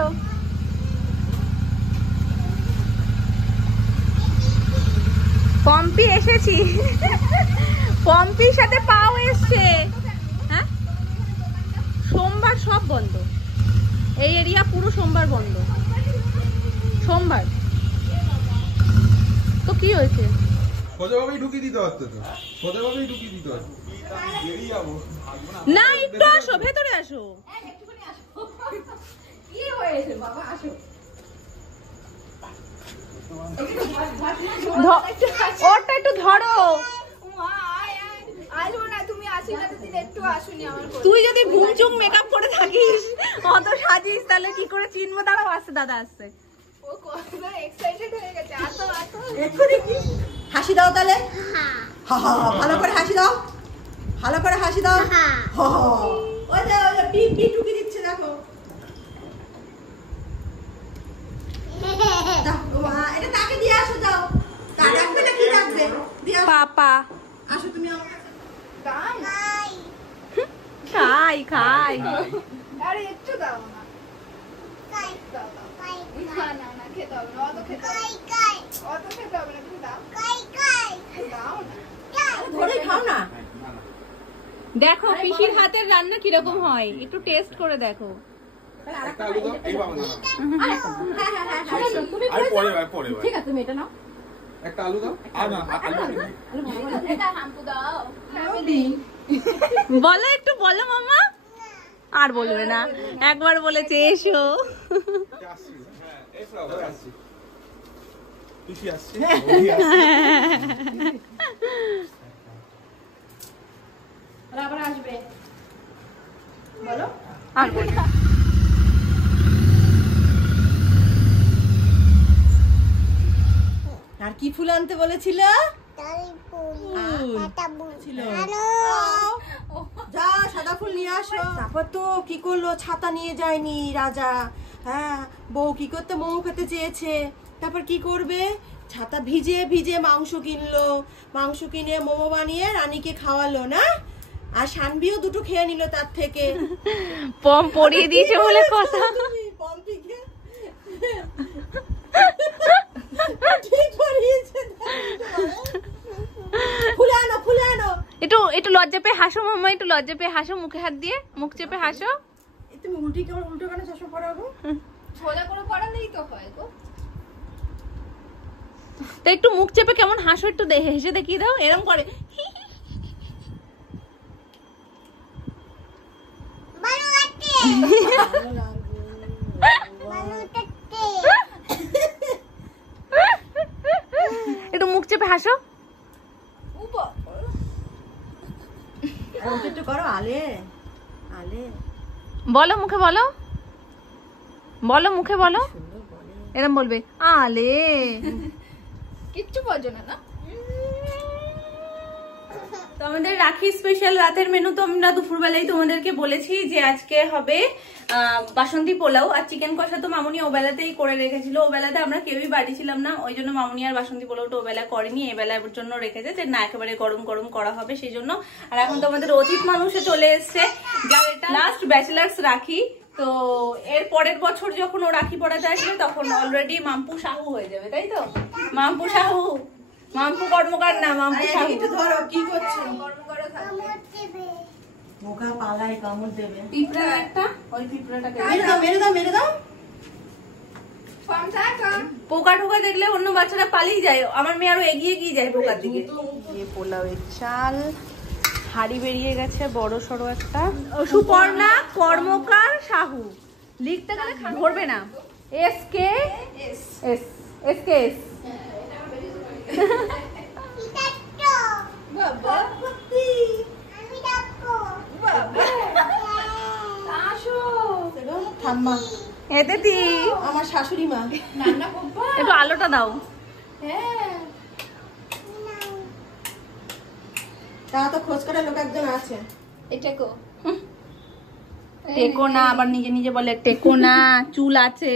এসো। পম্পি এসেছি, পম্পির সাথে পাও এসছে। হ্যাঁ, সোমবার সব বন্ধ, এই এরিয়া পুরো সোমবার বন্ধ। সোমবার তো কি হয়েছে? সোজাভাবেই ঢুকিয়ে দিতে পারতো তো, সোজাভাবেই ঢুকিয়ে দিতে পারতো। না একটু আসো, ভেতরে আসো। কি হয়েছে বাবা, আসো। ওটা একটু ধরো। তুই যদি ভুমচুং মেকআপ করে থাকিস, অত সাজিস, তাহলে কি করে চিনবো? দাঁড়াও, আসছে দাদা আসছে। হাসি দাও তাহলে, ভালো করে হাসি দাও, ভালো করে হাসি দাও। ওই যে পি টুকি দিচ্ছে দেখো। এটা তাকে দিয়ে আসো, যাও। কার রাখবে না কি রাখবে? পাপা আসো তুমি আমার খাই খাই। আরে একটু দাও না, দাও দাও, না না খেতে হবে না, অত খেতে হবে না, তুমি দাও দাও না, ধরে খাও না। দেখো পিসির হাতের রান্না কিরকম হয়, একটু টেস্ট করে দেখো। একটা আলু দাও, এই বাবা না। তুমি আর পরে ভাই, পরে ভাই। ঠিক আছে, তুমি এটা নাও। একটা আলু দাও। আর না, আলু নেই। এটা হাম্পু দাও। বলো একটু, বলো মামা। আর বলবে না, একবার বলেছে এসো। আসছি, হ্যাঁ, এসো আবার আসছি। খুশি আসছে। আবার আসবে, বলো। আর বলবে আর কি ফুল আনতে বলেছিল? যা সাদা ফুল নিয়ে আসো। তারপর তো কি করলো, ছাতা নিয়ে যায়নি রাজা। হ্যাঁ, বউ কি করতে, মোমো খেতে চেয়েছে। তারপর কি করবে, ছাতা ভিজে ভিজে মাংস কিনলো, মাংস কিনে মোমো বানিয়ে রানীকে খাওয়ালো না। আর শানবিও দুটো খেয়ে নিল তার থেকে। পম পরিয়ে দিয়েছে বলে কথা। পম্পিকে ঠিক করিয়েছে। খুলে আনো, খুলে আনো। একটু একটু লজ্জা পেয়ে হাসো মাম্মা, একটু লজ্জা পেয়ে হাসো, মুখে হাত দিয়ে মুখ চেপে হাসো। তুমি উল্টো কেন চশমা পরাবো? সোজা করে পড়ালেই তো হয় গো। তো একটু মুখ চেপে কেমন হাসো, একটু হেসে দেখিয়ে দাও, এরকম করে। একটু মুখ চেপে হাসো। একটু করো, আলে আলে বলো, মুখে বলো, বলো মুখে বলো, এরকম বলবে আলে। কিচ্ছু বোঝো না। তো আমাদের রাখি স্পেশাল রাতের মেনু তো আমরা দুপুরবেলায় তোমাদেরকে বলেছি যে আজকে হবে বাসন্তী পোলাও আর চিকেন কষা। তো মামুনি ওবেলাতেই করে রেখেছিল, ওবেলাতে আমরা কেউই বাড়ি ছিলাম না, ওই জন্য মামুনি আর বাসন্তী পোলাওটা ওবেলা করেনি, এবেলার জন্য রেখেছে যে না একেবারে গরম গরম করা হবে সেই জন্য। আর এখন তো আমাদের অতিথ মানুষে চলে এসছে, যার এটা লাস্ট ব্যাচেলার্স রাখি। তো এর পরের বছর যখন ও রাখি পড়াতে আসবে তখন অলরেডি মাম্পু সাহু হয়ে যাবে, তাই তো? মাম্পু সাহু, মাম্পু কর্মকার না, মাম্পু সাহু। ধরো কি করছো? মুখা পালাই কামড় দেবে। পিঁপড়া একটা, ওই পিঁপড়াটাকে মেরে দাও, মেরে দাও। পোকা টোকা দেখলে অন্য বাচ্চারা পালিয়ে যায়, আমার মেয়ে আরো এগিয়ে গিয়ে যায় পোকার দিকে। পোলাওয়ের চাল হাড়ি বেরিয়ে গেছে বড় সড়ো একটা। সুপর্ণা কর্মকার সাহু লিখতে গেলে ধরবে না, S K S, S K S. ঠাম্মা, এতে দি আমার শাশুড়ি মা। একটু আলোটা দাও। তা তো খোঁজ করার লোক একজন আছে। এটা কো টেকো না, আবার নিজে নিজে বলে টেকো না, চুল আছে।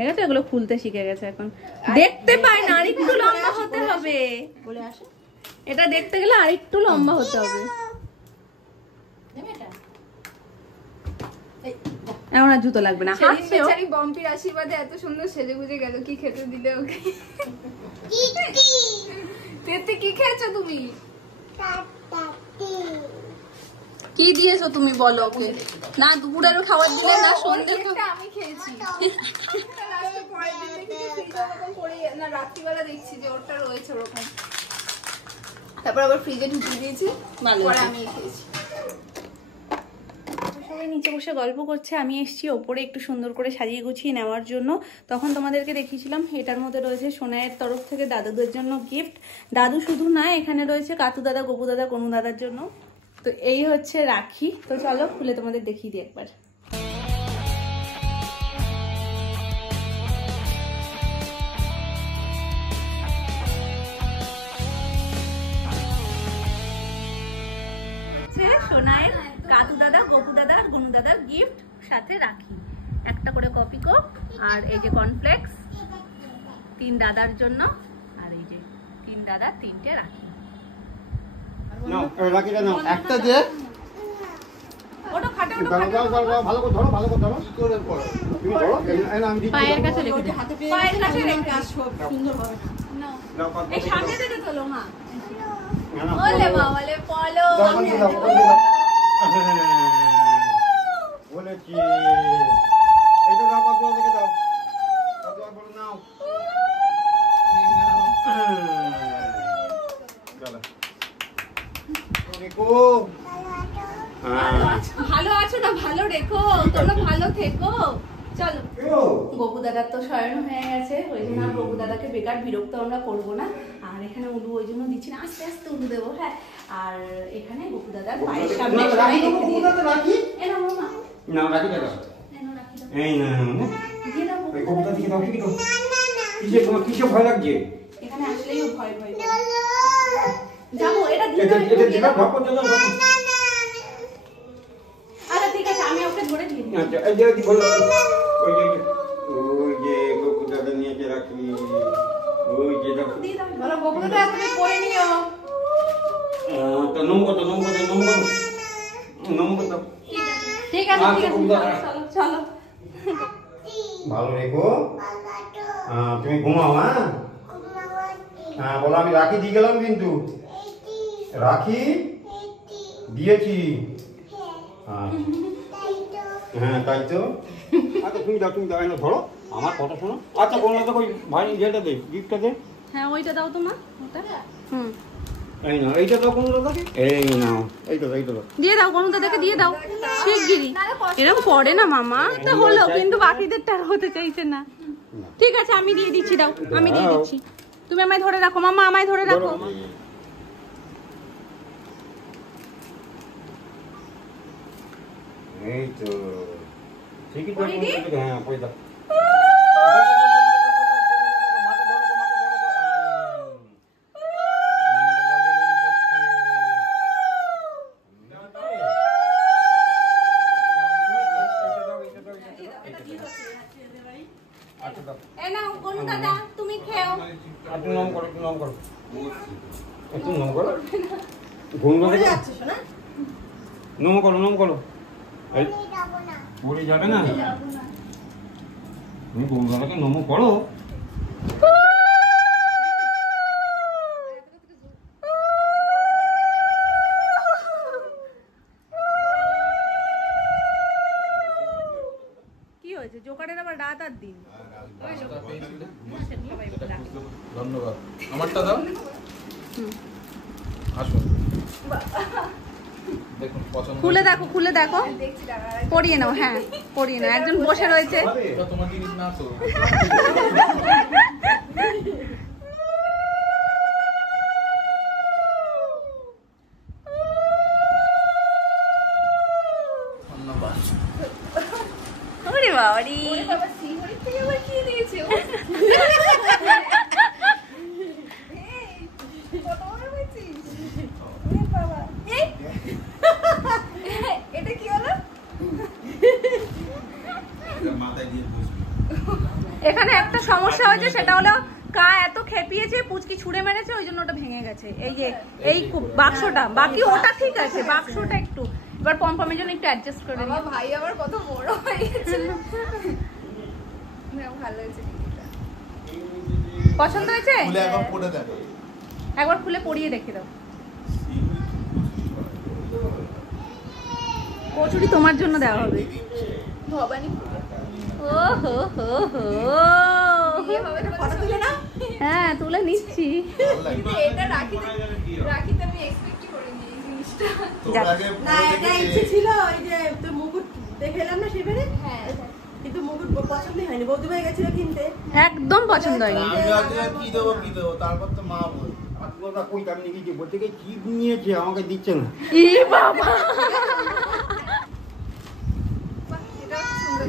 এটা তো এগুলো খুলতে শিখে গেছে এখন, দেখতে পায় না, আরেকটু লম্বা হতে হবে বলে আসে। এটা দেখতে গেলে আরেকটু লম্বা হতে হবে। এখন আর জুতো লাগবে না। বেচারি বম্পির আশীর্বাদে এত সুন্দর সেজে গুজে গেল, কি খেতে দিলে ওকে? তেতে কি খেয়েছো তুমি? কি দিয়েছো তুমি বলো ওকে? না দুপুরের খাবার দিলে না সন্ধ্যে আমি খেয়েছি। লাস্টে পরের দিন দেখি ফ্রিজে ওরকম করে না, রাত্রিবেলা দেখছি যে ওটা রয়েছে ওরকম, তারপর আবার ফ্রিজে ঢুকিয়ে দিয়েছি, পরে আমি খেয়েছি। সবাই নিচে বসে গল্প করছে, আমি এসেছি ওপরে একটু সুন্দর করে সাজিয়ে গুছিয়ে নেওয়ার জন্য। তখন তোমাদেরকে দেখিয়েছিলাম এটার মধ্যে রয়েছে সোনাইয়ের তরফ থেকে দাদুদের জন্য গিফট। দাদু শুধু না, এখানে রয়েছে কাতু দাদা, গপু দাদা, কনু দাদার জন্য। তো এই হচ্ছে রাখি। তো চলো খুলে তোমাদের দেখিয়ে দিই একবার। সোনাইয়ের কাতু দাদা, গপু দাদা আর গনু দাদার গিফট, সাথে রাখি একটা করে কপিকো, আর এই যে কর্নফ্লেক্স 3 দাদার জন্য, আর এই যে 3 দাদা 3টে রাখি। নাও রাখিটা নাও, একটা যে ওটা খাটে, ওটা দাও দাও দাও দাও, ভালো করে ধরো, ভালো করে ধরো। কি করে পড়ো তুমি? ধরো, এই না আমি দিচ্ছি। পায়ের কাছে রেখে দিই, হাতে পেয়ে পায়ের কাছে রেখে কাজ সব সুন্দর হবে। দাও পাত এই সামনে থেকে তোলো মা। না না ওলে বাবালে পলো। দাও বন্ধ দাও, বন্ধ দাও। বলেছি এইটা দাও, পাত থেকে দাও, পাত বলো নাও। চলো দেখো। ভালো আছো না? ভালো রেখো, তোমরা ভালো থেকো। চলো, গপু দাদার তো শয়ন হয়ে গেছে, ওই জন্য আর গপু দাদাকে বেকার বিরক্ত আমরা করবো না। আর এখানে উলু ওই জন্য দিচ্ছি না, আস্তে আস্তে উলু দেবো। হ্যাঁ, আর এখানে গপু দাদার পায়ের সামনে সবাই রেখে দিয়ে রাখি এনো মামা, না, রাখি দাও। এনো রাখি দাও, এই না দিয়ে দাও। এই কবিতা থেকে দাও, কি দাও? কিসে তোমার কিসে ভয় লাগছে? এখানে আসলেই ও ভয় ভয় করে। যাবো, এটা দিয়ে এটা দাও, এটা দিয়ে দিবা, দাও। ঢক করতে দাও। আচ্ছা ঠিক আছে, আমি ওকে ধরে দিয়ে দিই। আচ্ছা এই যে কি বলো, ওই যে কবিতাটা নিয়ে রাখি, ওই যে দাও। দিয়ে দাও, বলো গোপুটা তুমি পরে নিও। তো নম্বর তো নম্বর তো নম্বর নম্বর তো ঠিক আছে, ঠিক আছে, চলো চলো। ভালো রেখো। তুমি ঘুমাও। হ্যাঁ হ্যাঁ, বলো আমি রাখি দিয়ে গেলাম, কিন্তু রাখি দিয়েছি। হ্যাঁ তাই তো। আচ্ছা তুমি দাও, তুমি দাও, এনে ধরো, আমার কথা শোনো। আচ্ছা কোন তো ওই ভাই যেটা দে, গিফটটা দে। হ্যাঁ ওইটা দাও তো মা, ওটা। এই নাও, এইটা দাও কোন দাদাকে। এই নাও, এইটা দাও, এইটা দাও। দিয়ে দাও, কোনো দাদাকে দিয়ে দাও শিগগিরই। এরকম করে না মামা, তো হলো, কিন্তু বাকিদেরটা আর হতে চাইছে না। ঠিক আছে, আমি দিয়ে দিচ্ছি, দাও আমি দিয়ে দিচ্ছি। তুমি আমায় ধরে রাখো মামা, আমায় ধরে রাখো। এই তো ঠিকই তো। হ্যাঁ পয়সা দাও। এই নাও গনু দাদা, তুমি খেও। একটু নাম করো, একটু নাম করো, একটু নাম করো। ঘুমটা পরে থেকে যাচ্ছে শোনা। নাম করো, নাম করো। এই বলে যাবে না, তুমি ঘুমটাকে নম করো। কি হয়েছে? জোকারের আবার রাত আর দিন। ধন্যবাদ। আমারটা দাও। আসুন দেখুন পছন্দ। খুলে দেখো, খুলে দেখো, পরিয়ে নাও। হ্যাঁ পরিয়ে নাও, একজন বসে রয়েছে। এটা তোমার জিনিস না তো। ধন্যবাদ। ওরে বাবারি, বাবা সিঙ্গুরি থেকে আবার কি দিয়েছে ও? এই, কত বড় হয়েছিস? ওরে বাবা। এই, এটা কি হলো? এখানে একটা সমস্যা হয়েছে, সেটা হলো কা এত খেপিয়েছে, পুচকি ছুঁড়ে মেরেছে, ওই জন্য ওটা ভেঙে গেছে। এই যে এই বাক্সটা, বাকি ওটা ঠিক আছে, বাক্সটা একটু এবার পমপমের জন্য একটু অ্যাডজাস্ট করে আমার ভাই আবার কত বড় হয়ে গেছে। ভালো হয়েছে। পছন্দ হয়েছে? খুলে একবার পরে দেখো। একবার খুলে পরিয়ে দেখে দাও। কচুরি তোমার জন্য দেওয়া হবে। ভবানী ও হো হো হো, ফটো তুলে না? হ্যাঁ তুলে নিচ্ছি। কিন্তু এটা রাখিতে আমি এক্সপেক্ট করিনি এই জিনিসটা। তোমরা আগে না পরে এটা দেখেছি। ইচ্ছে ছিল ওই যে তো মুকুট দেখে এলাম না সেবারে, হ্যাঁ কিন্তু মুকুট পছন্দই হয়নি, বৌদি ভাই গেছিল কিনতে। একদম পছন্দ হয়নি। আমি আজকে কি দেবো তারপর তো মা বল। কথা কই আমি কি বলতে গিয়ে কি নিয়েছে আমাকে দিচ্ছে না। ই বাবা,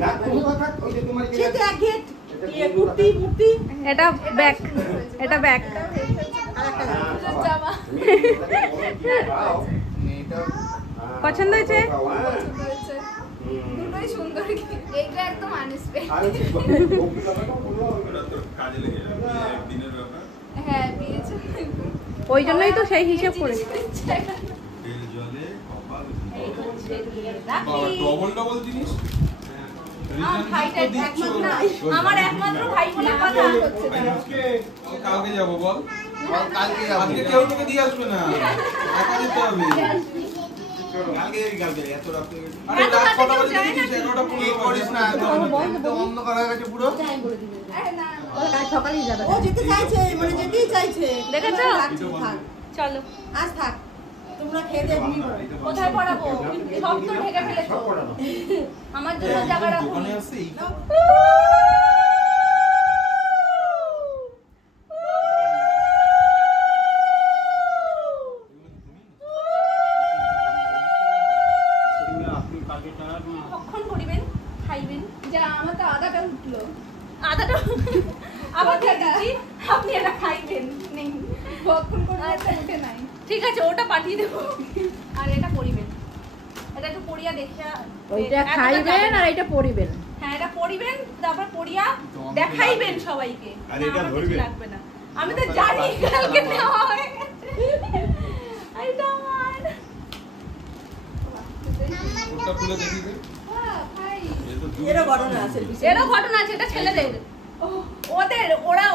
না, কোনো কথা ওই যে তোমার সে তো এক গেট কুর্তি মূর্তি এটা ব্যাগ, এটা ব্যাগ। জামা এটা পছন্দ হয়েছে? পছন্দ হয়েছে। দুটোই সুন্দর। এইটা একদম আনস্পে। হ্যাঁ পেয়েছি। ওই জন্যই তো সেই হিসেব করে। ডবল জিনিস। আমার একমাত্র ভাই বলে কথা। কালকে যাবো বল। কালকে যাবো। আজকে কেউ তোকে দিয়ে আসবে না, একা যেতে হবে। কালকে এত রাতে আরে রাত কটা বাজে দেখেছিস? 11টা 15 করিস না, একদম অন্ধকার হয়ে গেছে পুরো। আরে না ও যেতে চাইছে, মানে যেতেই চাইছে। দেখেছো? রাখছি, থাক চলো আজ থাক, তোমরা খেয়ে দিয়ে ঘুমিয়ে পড়ো। কোথায় পড়াবো? সব তো ঢেকে ফেলেছো। আমার জন্য জায়গা রাখো। দোকানে আসছে এই কখন করিবেন? খাইবেন? যা আমার তো আদাটা উঠলো। আদাটা আবার দিচ্ছি, আপনি এটা খাইবেন। নেই কখন করে উঠে নাই। ঠিক আছে, ওটা পাঠিয়ে দেবো। আর এটা পরিবেন, এটা একটু পরিয়া দেখে। ওইটা খাইবেন আর এটা পরিবেন। হ্যাঁ এটা পরিবেন, তারপর পরিয়া দেখাইবেন সবাইকে। আর না, এটা আমার কিছু ধরবেন। লাগবে না। আমি তো জানি কালকে নেওয়া হয়ে গেছে। এটা আমার। ওটা খুলে দেখি দে। এরও ঘটনা আছে। এরও ঘটনা আছে, এটা ছেলেদের।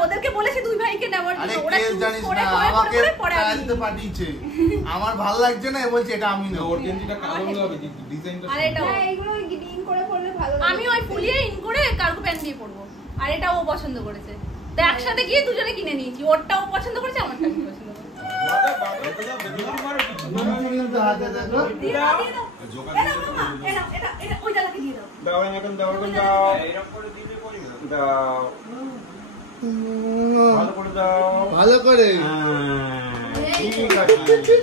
ওদেরকে বলেছে দুই ভাইকে নেওয়ার আরে জন্য। ওরা কে চুপ জানিস করে না করে আমাকে করে পরে ট্রায়াল আমি। দিতে পাঠিয়েছে, আমার ভালো লাগছে না, এ বলছে এটা আমি না, নেব। ওর গেঞ্জিটা কালো হলে হবে, ডিজাইনটা আর এটা হ্যাঁ এইগুলো ডিং করে পড়লে ভালো লাগে। আমি ওই ফুলিয়ে ইন করে কার্গো প্যান্ট দিয়ে পরবো। আর এটা ও পছন্দ করেছে, তো একসাথে গিয়ে দুজনে কিনে নিয়েছি। ওরটা ও পছন্দ করেছে, আমারটা আমি পছন্দ করেছি। হাতে দেখো দিয়ে দাও, দিয়ে দাও। এটা ওই দাদাকে দিয়ে দাও। দাও এখন দাও এখন দাও দাও ভালো করে দাও ভালো করে। ঠিক আছে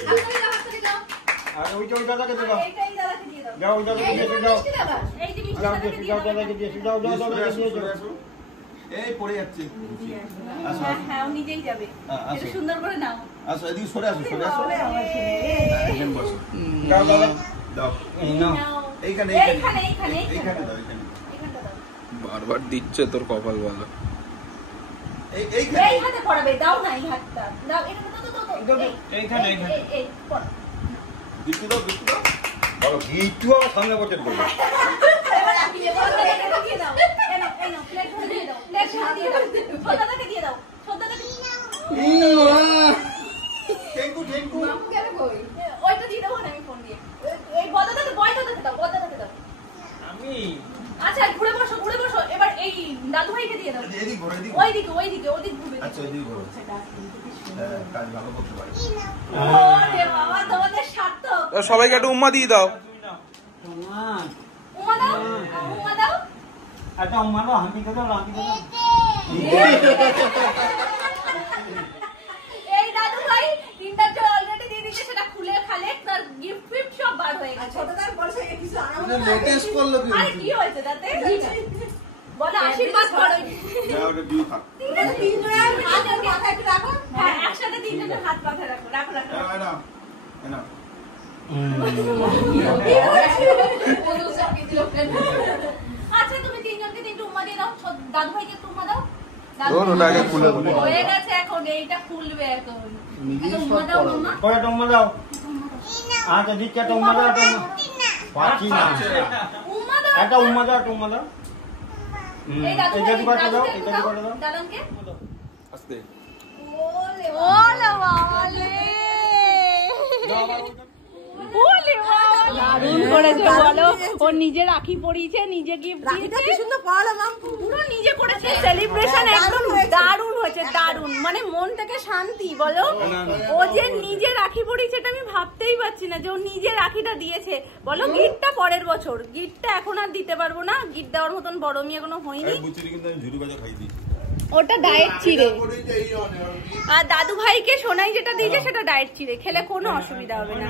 হাততালি দাও, হাততালি দাও। আর ওইটা ওই দাদাকে দাও এইটা এই দাদাকে দিয়ে দাও। যাও ওই দাদাকে দিয়ে দাও এই যে মিষ্টি দাও দাদাকে দিয়ে দাও। দাদাকে দিয়ে দাও দাও দাদাকে দিয়ে দাও এই পড়ে যাচ্ছে। হ্যাঁ হ্যাঁ ও নিজেই যাবে। এটা সুন্দর করে নাও। আসো এদিকে সরে আসো, সরে আসো। এখানে বসো। দাও দাও দাও এই নাও নাও। এইখানে এইখানে এইখানে এইখানে দাও, এইখানে। এইখানটা দাও। বারবার দিচ্ছে তোর কপাল ভালো। এইখানে এই হাতে পড়াবে, দাও না এই হাতটা। দাও এটা দাও দাও দাও। এইখানে, এইখানে। এই পড়া। দিকু দাও, দিকু দাও। বলো গিট্টু আমার সামনে বসে করবে এবার আপনি এবার দাদাকে দিয়ে দাও। এই নাও, এই নাও, প্লেট ভরে দিয়ে দাও। প্লেট ভরে দিয়ে দাও। দাদাকে দিয়ে দাও। দাদাকে দিয়ে দাও। ঠেঙ্কু ঠেঙ্কু। মামু গেলে কই? ওইটা দিয়ে দাও না, আমি ফোন দিয়ে। এই বদাদাকে বয়দাদাকে দাও, বদাদাকে দাও। আমি আচ্ছা ঘুরে বসো, ঘুরে বসো। এবার এই দাদু ভাইকে দিয়ে দাও। এদিক ঘোরো, এদিক ঘোরো। ওইদিকে ওইদিকে ওদিক ঘুরবে। আচ্ছা এদিক ঘোরো। হ্যাঁ, কাজ ভালো করতে পারি। ওরে বাবা তোমাদের সার্থক। সবাইকে একটা উম্মা দিয়ে দাও। উমা দাও, উমা দাও। একটা মানো হামি দাও রামি দাও এই দাদু ভাই তিনটা যে অলরেডি দিয়ে দিয়েছে, সেটা খুলে খালে তার গিফট ফিফট সব বার হয়ে গেছে। ছোটদার পয়সা কিছু আনাবো এটা লেটেস্ট করলো কি? আরে কি হয়েছে তাতে? বলো আশীর্বাদ করো। দাও ওটা দিয়ে থাক। তিনজনের হাত আর মাথা একটু রাখো। হ্যাঁ একসাথে তিনজনের হাত মাথায় রাখো, রাখো রাখো। এই নাও, এই নাও। আচ্ছা তুমি তিনজনকে তিনটে উম্মা দিয়ে দাও। দাদু ভাইকে একটু উম্মা দাও। ধর ওটা আগে খুলে খুলে। হয়ে গেছে, এখন এইটা খুলবে এখন। নিজেই একটা সব উম্মা দাও করাবে। মাম্মা। কয়টা উম্মা দাও আচ্ছা দিচ্ছি একটা উম্মা দাও একটা উম্মা। পাচ্ছি না। উম্মা দাও, একটা উম্মা দাও, একটা উম্মা দাও। এই দাদু এই জাদু কাটা দাও, এই দাদুকে জাদু কাটা দাও। দাদুকে আস্তে ওলে বাবালে ওলে বাবা দারুণ করেছে বলো। ও নিজে রাখি পরিয়েছে, নিজে গিফট রাখিটা কি দিয়েছে, সুন্দর পড়ালো মাম। পুরো নিজে করেছে। সেলিব্রেশন একদম দারুণ হয়েছে, দারুণ, মানে মন থেকে শান্তি বলো। ও যে নিজে রাখি পরিয়েছে এটা আমি ভাবতেই পারছি না যে ও নিজে রাখিটা দিয়েছে। বলো গিফটটা পরের বছর, গিফটটা এখন আর দিতে পারবো না, গিফট দেওয়ার মতন বড় আমি এখনো হইনি। বুচিরি কিন্তু আমি ঝুড়ি বাজা খাই দিই। ওটা ডায়েট চিড়ে, আর দাদু ভাইকে সোনাই যেটা দিয়েছে সেটা ডায়েট চিড়ে, খেলে কোনো অসুবিধা হবে না।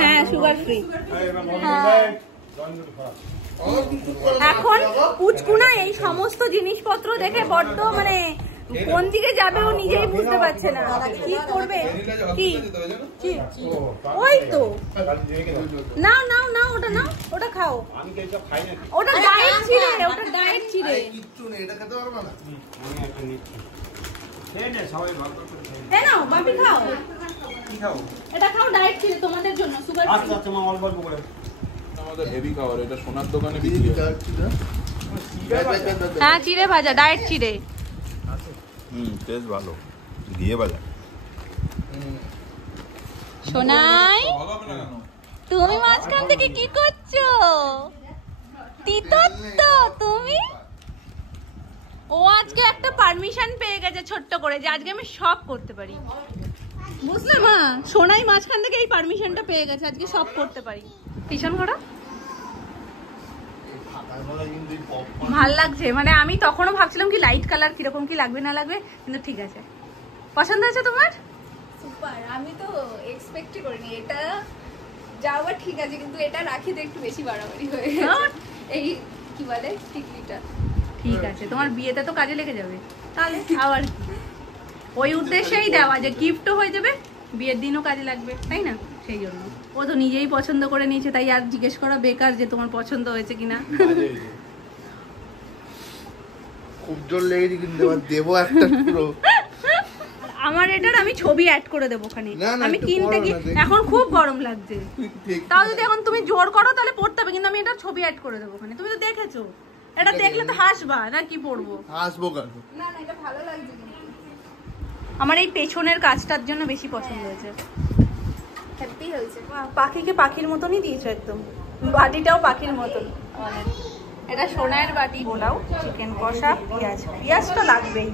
হ্যাঁ সুগার ফ্রি। এখন পুচকুনা এই সমস্ত জিনিসপত্র দেখে বড্ড মানে কোন দিকে যাবে ও নিজেই বুঝতে পারছে না কি করবে। কি ওই তো নাও নাও নাও, ওটা নাও, ওটা খাও, আমি তো এইসব খাই না। ওটা ডায়েট চিড়ে, ওটা ডায়েট চিড়ে। কিচ্ছু নেই, এটা খেতে পারবে না। আমি একটা নিচ্ছি। খেয়ে নে, সবাই ভাগ করে খেয়ে নে। হ্যাঁ নাও বাপি খাও, কি খাও? এটা খাও ডায়েট চিড়ে তোমাদের জন্য সুগার ফ্রি। আচ্ছা আচ্ছা মা, অল্প অল্প করে। আমাদের হেভি খাবার, এটা সোনার দোকানে বিক্রি হয়। হ্যাঁ চিড়ে ভাজা, ডায়েট চিড়ে। টেস্ট ভালো, দিয়ে বাজা। সোনাই ভালো হবে না কেন? তুমি মাঝখান থেকে কি করছো? তিতত্ত তুমি। ও আজকে একটা পারমিশন পেয়ে গেছে ছোট্ট করে যে আজকে আমি সব করতে পারি, বুঝলে মা? সোনাই মাঝখান থেকে এই পারমিশনটা পেয়ে গেছে আজকে সব করতে পারি। পিছন ঘোরা ভাল লাগছে, মানে আমি তখনও ভাবছিলাম কি লাইট কালার কিরকম কি লাগবে না লাগবে, কিন্তু ঠিক আছে। পছন্দ হয়েছে তোমার? সুপার, আমি তো এক্সপেক্টই করিনি এটা যাওয়া ঠিক আছে, কিন্তু এটা রাখিতে একটু বেশি বাড়াবাড়ি হয়ে গেছে। এই কি বলে টিকলিটা ঠিক আছে, তোমার বিয়েতে তো কাজে লেগে যাবে তাহলে আবার কি, ওই উদ্দেশ্যেই দেওয়া যে গিফটও হয়ে যাবে, বিয়ের দিনও কাজে লাগবে, তাই না? সেই জন্য ও তো নিজেই পছন্দ করে নিয়েছে, তাই আর জিজ্ঞেস করা বেকার যে তোমার পছন্দ হয়েছে কিনা। খুব জোর লেগেছে কিন্তু এবার দেবো একটা পুরো। আমার এটার আমি ছবি অ্যাড করে দেবো ওখানে। না, না, আমি একটু কিনতে পরো গিয়ে না, দেখি। এখন খুব গরম লাগছে, ঠিক তাও যদি এখন তুমি জোর করো তাহলে পড়তে হবে, কিন্তু আমি এটার ছবি অ্যাড করে দেবো ওখানে। তুমি তো দেখেছো, এটা দেখলে তো হাসবা না কি পড়বো। আসবো কেন? না না এটা ভালো লাগছে কিন্তু আমার এই পেছনের কাজটার জন্য বেশি পছন্দ হয়েছে। হ্যাপি হয়েছে। পাখিকে পাখির মতনই দিয়েছো একদম, বাটিটাও পাখির মতন। এটা সোনার বাটি। পোলাও, চিকেন কষা, পেঁয়াজ, পেঁয়াজ তো লাগবেই।